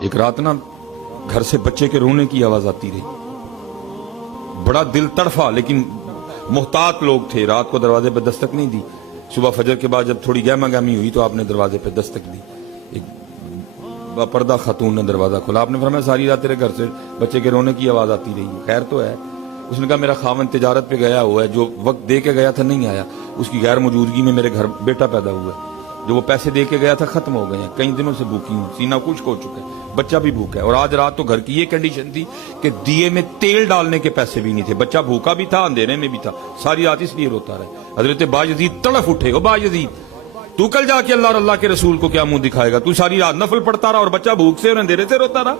ایک رات نا گھر سے بچے کے رونے کی آواز آتی رہی، بڑا دل تڑفا، لیکن محتاط لوگ تھے، رات کو دروازے پہ دستک نہیں دی۔ صبح فجر کے بعد جب تھوڑی گہما گہمی ہوئی تو آپ نے دروازے پہ دستک دی، ایک پردہ خاتون نے دروازہ کھولا۔ آپ نے فرمایا ساری رات تیرے گھر سے بچے کے رونے کی آواز آتی رہی، خیر تو ہے؟ اس نے کہا میرا خاوند تجارت پہ گیا ہوا ہے، جو وقت دے کے گیا تھا نہیں آیا، اس کی غیر موجودگی میں میرے گھر بیٹا پیدا ہوا ہے، جو وہ پیسے دے کے گیا تھا ختم ہو گئے ہیں، کئی دنوں سے بھوکی ہوں، سینہ کچھ ہو چکا ہے، بچہ بھی بھوکا ہے، اور آج رات تو گھر کی یہ کنڈیشن تھی کہ دیے میں تیل ڈالنے کے پیسے بھی نہیں تھے، بچہ بھوکا بھی تھا، اندھیرے میں بھی تھا، ساری رات اس لیے روتا رہا۔ حضرت باجزید تڑف اٹھے، او باجزید تو کل جا کے اللہ اور اللہ کے رسول کو کیا منہ دکھائے گا؟ تو ساری رات نفل پڑھتا رہا اور بچہ بھوک سے اور اندھیرے سے روتا رہا۔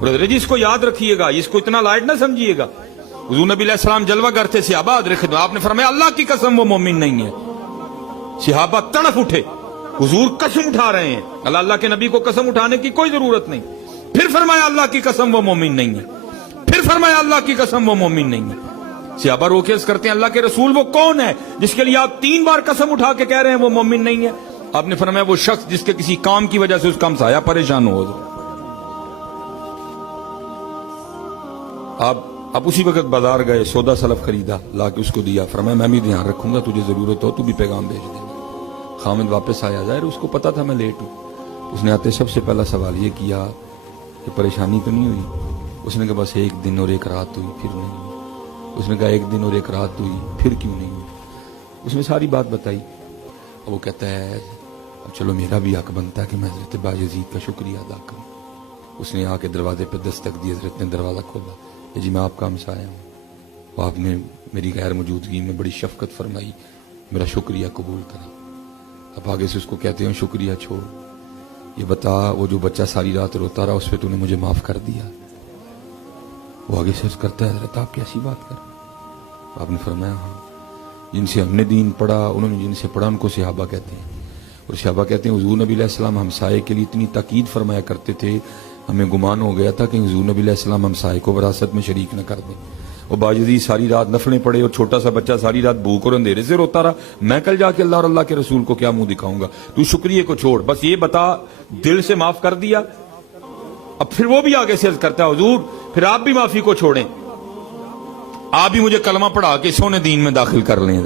برادر جی اس کو یاد رکھیے گا، اس کو اتنا لائٹ نہ سمجھیے گا۔ حضور نبی علیہ السلام جلوہ گر تھے، صحابہ حاضر خدمت، آپ نے فرمایا اللہ کی قسم وہ مومن نہیں ہے۔ صحابہ تڑف اٹھے، حضور قسم اٹھا رہے ہیں، اللہ کے نبی کو قسم اٹھانے کی کوئی ضرورت نہیں۔ پھر فرمایا اللہ کی قسم وہ مومن نہیں ہے، پھر فرمایا اللہ کی قسم وہ مومن نہیں ہے۔ صحابہ رو کے عرض کرتے ہیں اللہ کے رسول وہ کون ہے جس کے لیے آپ 3 بار قسم اٹھا کے کہہ رہے ہیں وہ مومن نہیں ہے؟ آپ نے فرمایا وہ شخص جس کے کسی کام کی وجہ سے اس کا ہمسایہ پریشان ہو۔ آپ اسی وقت بازار گئے، سودا سلف خریدا، لا کے اس کو دیا، فرمایا میں بھی دھیان رکھوں گا، تجھے ضرورت ہو تو بھی پیغام بھیج دینا۔ خامد واپس آیا، ظاہر اس کو پتا تھا میں لیٹ ہوں، اس نے آتے سب سے پہلا سوال یہ کیا کہ پریشانی تو نہیں ہوئی؟ اس نے کہا بس 1 دن اور 1 رات ہوئی، پھر نہیں ہوئی۔ اس نے کہا 1 دن اور 1 رات ہوئی، پھر کیوں نہیں ہوئی؟ اس نے ساری بات بتائی۔ اب وہ کہتا ہے اب چلو میرا بھی حق بنتا ہے کہ میں حضرت باجزید کا شکریہ ادا کروں۔ اس نے آ کے دروازے پہ دستک دی، حضرت نے دروازہ کھولا، کہ جی میں آپ کا ہمسایہ ہوں، وہ آپ نے میری غیر موجودگی میں بڑی شفقت فرمائی، میرا شکریہ قبول کریں۔ اب آگے سے اس کو کہتے ہیں شکریہ چھوڑ، یہ بتا وہ جو بچہ ساری رات روتا رہا اس پہ تو نے مجھے معاف کر دیا؟ وہ آگے سے کرتا ہے حضرت آپ کیسی بات کر رہے ہیں؟ آپ نے فرمایا ہاں، جن سے ہم نے دین پڑھا انہوں نے جن سے پڑھا ان کو صحابہ کہتے ہیں، اور صحابہ کہتے ہیں حضور نبی علیہ السلام ہمسائے کے لیے اتنی تاکید فرمایا کرتے تھے، ہمیں گمان ہو گیا تھا کہ حضور نبی علیہ السلام ہمسائے کو وراثت میں شریک نہ کر دیں۔ اور باجزید ساری رات نفلیں پڑے اور چھوٹا سا بچہ ساری رات بھوک اور اندھیرے سے روتا رہا، میں کل جا کے اللہ اور اللہ کے رسول کو کیا منہ دکھاؤں گا؟ تو شکریہ کو چھوڑ، بس یہ بتا دل سے معاف کر دیا؟ اب پھر وہ بھی آگے سے عرض کرتا ہے حضور پھر آپ بھی معافی کو چھوڑیں، آپ بھی مجھے کلمہ پڑھا کے سونے دین میں داخل کر لیں۔